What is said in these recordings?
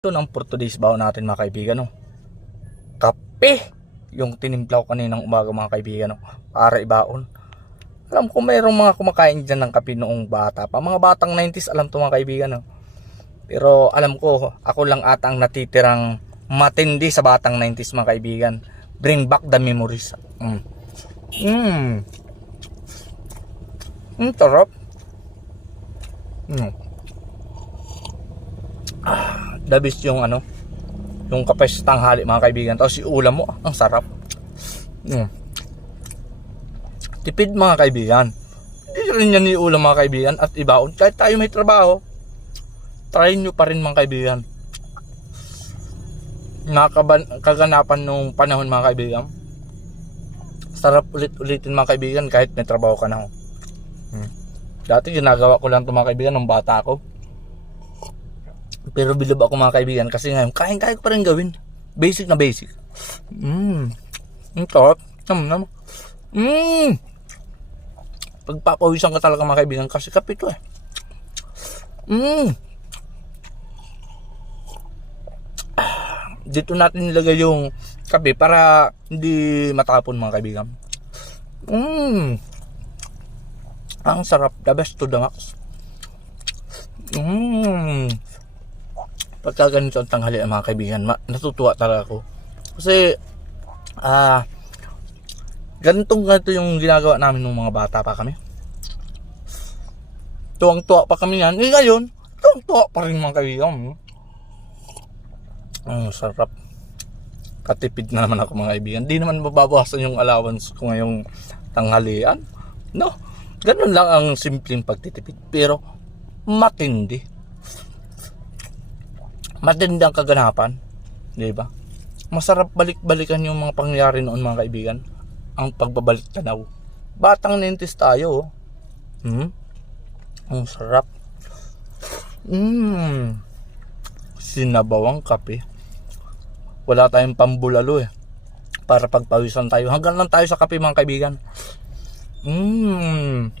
Ito ng Portuguese baon natin mga kaibigan. No? Kape! Yung tinimplaw kaninang umaga mga kaibigan. No? Para ibaon. Alam ko mayroong mga kumakain dyan ng kape noong bata pa. Mga batang 90s alam to mga kaibigan. No? Pero alam ko, ako lang ata ang natitirang matindi sa batang 90s mga kaibigan. Bring back the memories. Mm. Mm. Mm, tarap. Mm. The best yung ano, yung kape sa tanghali mga kaibigan. Tapos yung ulam mo, ang sarap. Mm. Tipid mga kaibigan. Hindi rin yan yung ulam mga kaibigan at ibaon. Kahit tayo may trabaho, try nyo pa rin mga kaibigan. Nakaban, kaganapan nung panahon mga kaibigan. Sarap ulit-ulitin mga kaibigan kahit may trabaho ka na. Hmm. Dati ginagawa ko lang ito mga kaibigan nung bata ako. Pero bilib ako mga kaibigan kasi ngayon kain-kain ko pa rin gawin. Basic na basic. Mmm. Ang sarap. Nam nam. Mmm. Pagpapawisan ka talaga mga kaibigan kasi kape to eh. Mmm. Dito natin nilagay yung kape para hindi matapon mga kaibigan. Mmm. Ang sarap. The best to the max. Mmm. Pagka ganito ang tanghali mga kaibigan, natutuwa talaga ako. Kasi, ah, ganitong ganito yung ginagawa namin nung mga bata pa kami. Tuwang-tuwa pa kami yan. Eh ngayon, tuwang-tuwa pa rin mga kaibigan. Ang sarap. Katipid na naman ako mga kaibigan. Di naman mababawasan yung allowance ko ngayong tanghalian. No, ganun lang ang simpleng pagtitipid. Pero, matindi. Matindi ang kaganapan. Di ba? Masarap balik-balikan yung mga pangyayari noon mga kaibigan. Ang pagbabalik tanaw. Batang nintis tayo. oh. Hmm? Ang sarap. Mmm. Sinabawang kape. Wala tayong pambulalo eh. Para pagpawisan tayo. Hanggang lang tayo sa kape mga kaibigan. Mmm.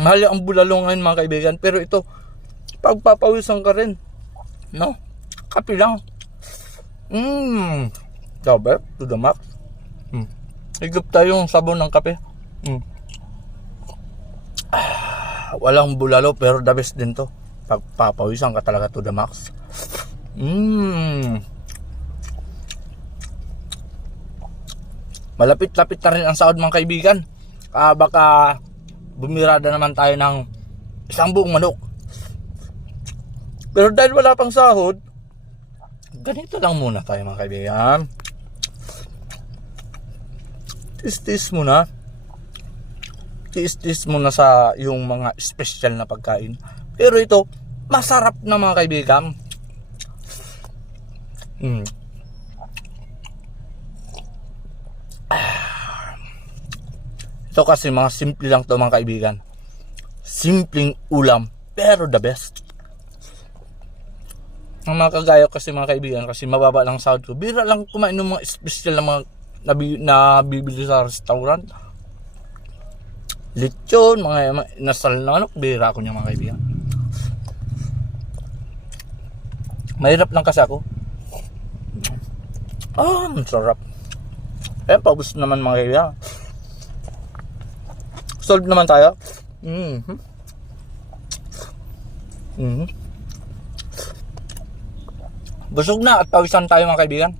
Mahal ang bulalo ngayon mga kaibigan. Pero ito, pagpapawisan ka rin. No? Kape lang. Mmm. Sabi, to the max. Mm. Higop tayong sabon ng kape. Mm. Ah, walang bulalo pero the best din to. Pagpapawisan ka talaga to the max. Mmm. Malapit-lapit na rin ang sahod mga kaibigan. Ah, baka bumirada naman tayo ng isang buong manok. Pero dahil wala pang sahod, ganito lang muna tayo mga kaibigan. Tis-tis muna. Tis-tis muna sa yung mga special na pagkain. Pero ito, masarap na mga kaibigan. Mm. Ito kasi mga simple lang to mga kaibigan. Simpleng ulam, pero the best. Ang mga kagaya kasi mga kaibigan, kasi mababa lang sahod ko. Bira lang kumain ng mga special na mga nabi, nabibili sa restaurant. Lechon, mga, mga nasal na ano, bira ako niya mga kaibigan. Mahirap lang kasi ako. Ah, ang sarap. Eh, paubos naman mga kaibigan. Solve naman tayo. Mm -hmm. Busog na at pawisan tayo mga kaibigan.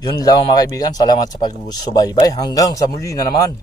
Yun lang mga kaibigan. Salamat sa pagsubaybay. Hanggang sa muli na naman.